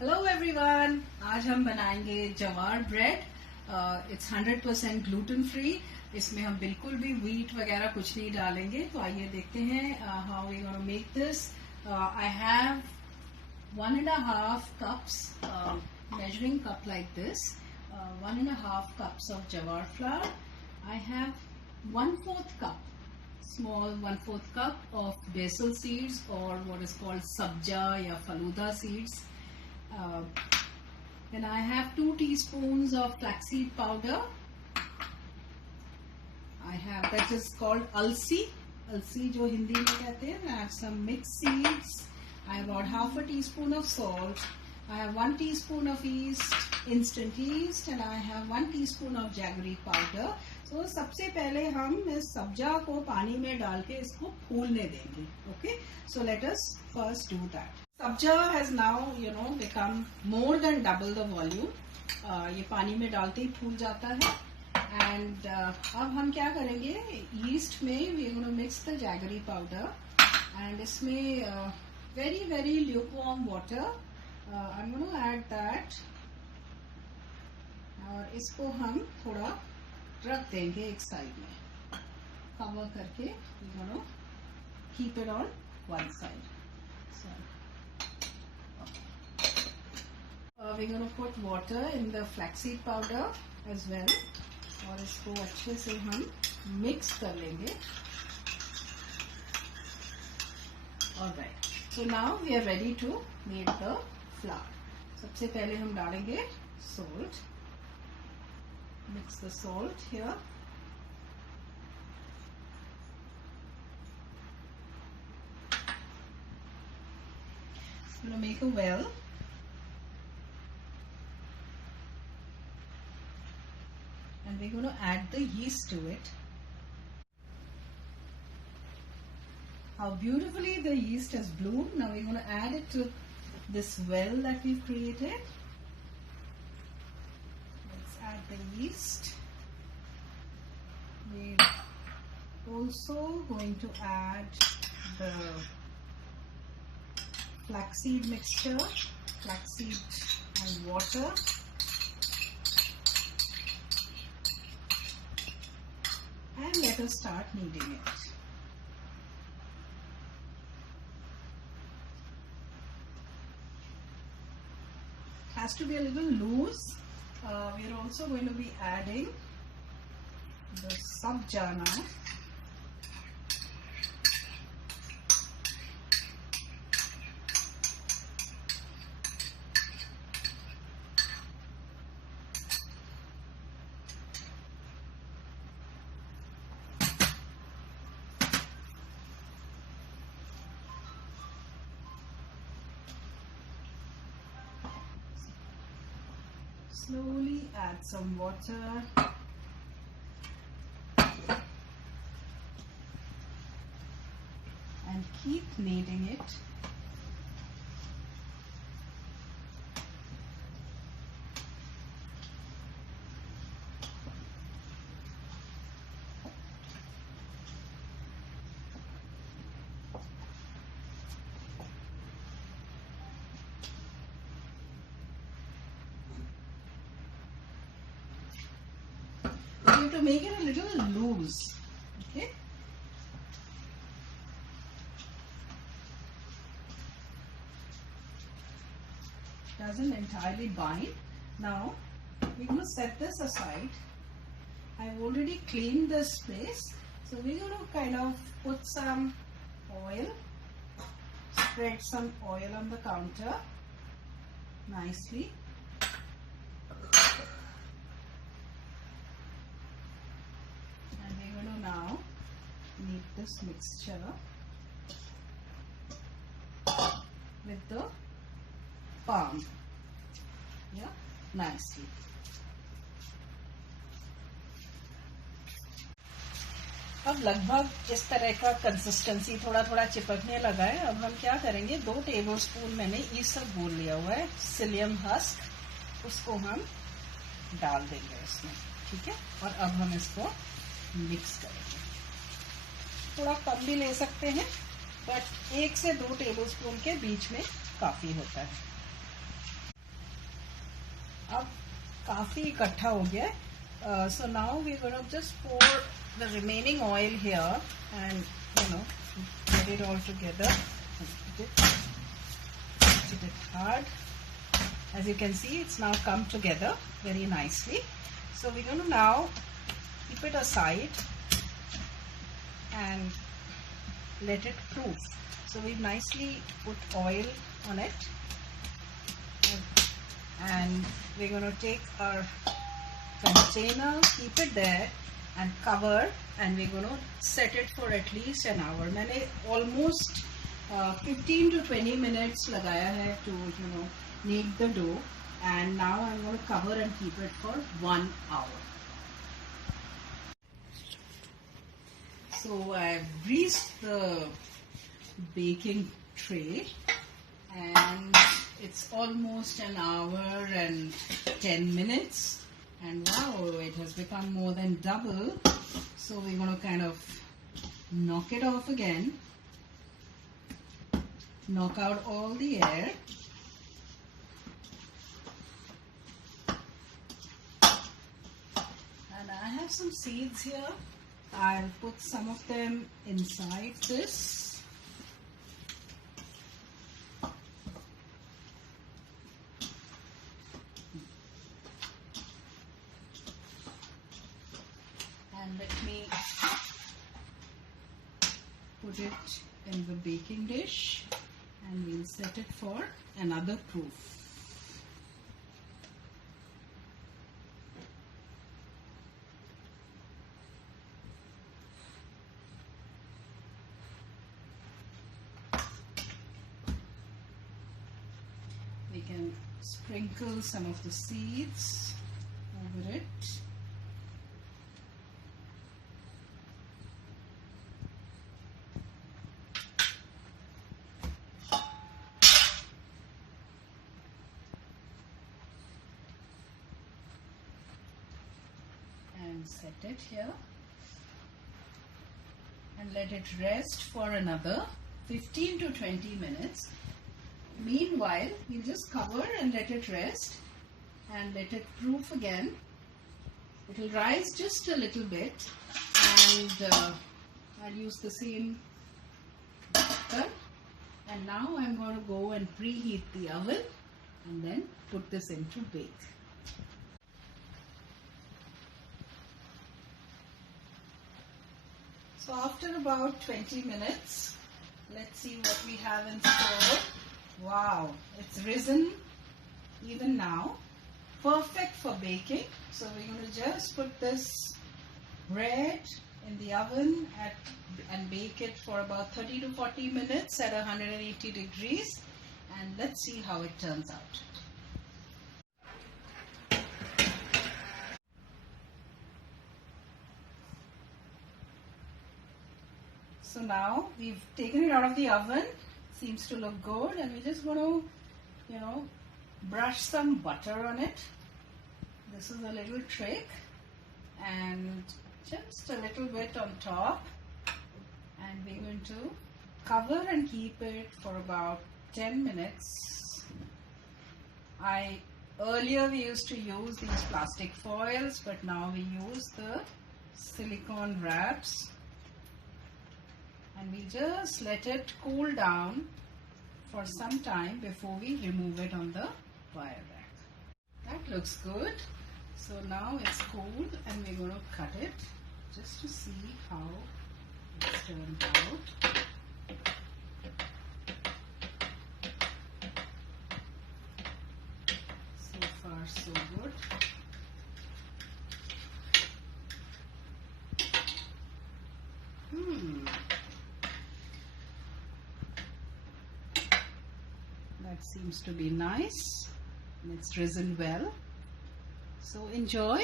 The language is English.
Hello everyone, आज हम बनाएंगे जवार ब्रेड। It's 100% gluten free. इसमें हम बिल्कुल भी व्हीट वगैरह कुछ नहीं डालेंगे। तो आइए देखते हैं how we gonna make this. I have 1.5 cups, measuring cup like this, 1.5 cups of jawar flour. I have 1/4 cup, small 1/4 cup of basil seeds or what is called sabja या faluda seeds. Then I have 2 teaspoons of flaxseed powder. I have, that is called Alsi. Alsi जो हिंदी में कहते हैं. I have some mixed seeds. I have about 1/2 teaspoon of salt. I have 1 teaspoon of yeast, instant yeast, and I have 1 teaspoon of jaggery powder. So सबसे पहले हम इस सब्जा को पानी में डाल के इसको फूलने देंगे. Okay? So let us first do that. Sabja has now become more than double the volume. ये पानी में डालते ही फूल जाता है. And अब हम क्या करेंगे, yeast में we are going to mix the jaggery powder and इसमें very very lukewarm water. I'm going to add that और इसको हम थोड़ा रख देंगे एक साइड में, कवर करके. we're going to keep it on one side. So we're going to put water in the flaxseed powder as well और इसको अच्छे से हम मिक्स कर लेंगे. Alright, so now we are ready to make the flour. सबसे पहले हम डालेंगे salt. Mix the salt here. I'm going to make a well. And we're going to add the yeast to it. How beautifully the yeast has bloomed. Now we're going to add it to this well that we've created. Let's add the yeast. We're also going to add the flaxseed mixture, flaxseed and water. And let us start kneading it. It has to be a little loose. We are also going to be adding the sabja now. Slowly add some water and keep kneading it. You have to make it a little loose, okay? Doesn't entirely bind. Now we're going to set this aside. I've already cleaned this place, so we're going to kind of put some oil, spread some oil on the counter nicely. Now knead this mixture with the palm, yeah, nicely. अब लगभग इस तरह का consistency थोड़ा थोड़ा चिपकने लगा है. अब हम क्या करेंगे, 2 टेबलस्पून मैंने ईस्ट घोल लिया हुआ है, सिलियम हस्क, उसको हम डाल देंगे इसमें. ठीक है, और अब हम इसको मिक्स करेंगे. थोड़ा कम भी ले सकते हैं, बट 1 से 2 टेबलस्पून के बीच में काफी होता है. अब काफी इकट्ठा हो गया है. So now we're going to just pour the remaining oil here and get it all together. Put it hard. As you can see, it's now come together very nicely. So we're going to now keep it aside and let it proof. So we've nicely put oil on it, and we're going to take our container, keep it there and cover, and we're going to set it for at least an hour. मैंने almost 15 to 20 minutes लगाया है to knead the dough, and now I'm going to cover and keep it for 1 hour. So I've greased the baking tray and it's almost an hour and 10 minutes, and wow, it has become more than double. So we're going to kind of knock it off again, knock out all the air. And I have some seeds here. I'll put some of them inside this. And let me put it in the baking dish, and we'll set it for another proof. We can sprinkle some of the seeds over it. And set it here and let it rest for another 15 to 20 minutes. Meanwhile, we'll just cover and let it rest and let it proof again. It will rise just a little bit, and I'll use the same butter. And now I'm going to go and preheat the oven and then put this into bake. So after about 20 minutes, let's see what we have in store. Wow, it's risen even now. Perfect for baking. So we're going to just put this bread in the oven and bake it for about 30 to 40 minutes at 180 degrees. And let's see how it turns out. So now we've taken it out of the oven. Seems to look good, and we're just going to, brush some butter on it. This is a little trick, and just a little bit on top. And we're going to cover and keep it for about 10 minutes. Earlier we used to use these plastic foils, but now we use the silicone wraps. And we just let it cool down for some time before we remove it on the wire rack. That looks good. So now it's cooled, and we're going to cut it just to see how it's turned out. So far so good. That seems to be nice, and it's risen well. So enjoy.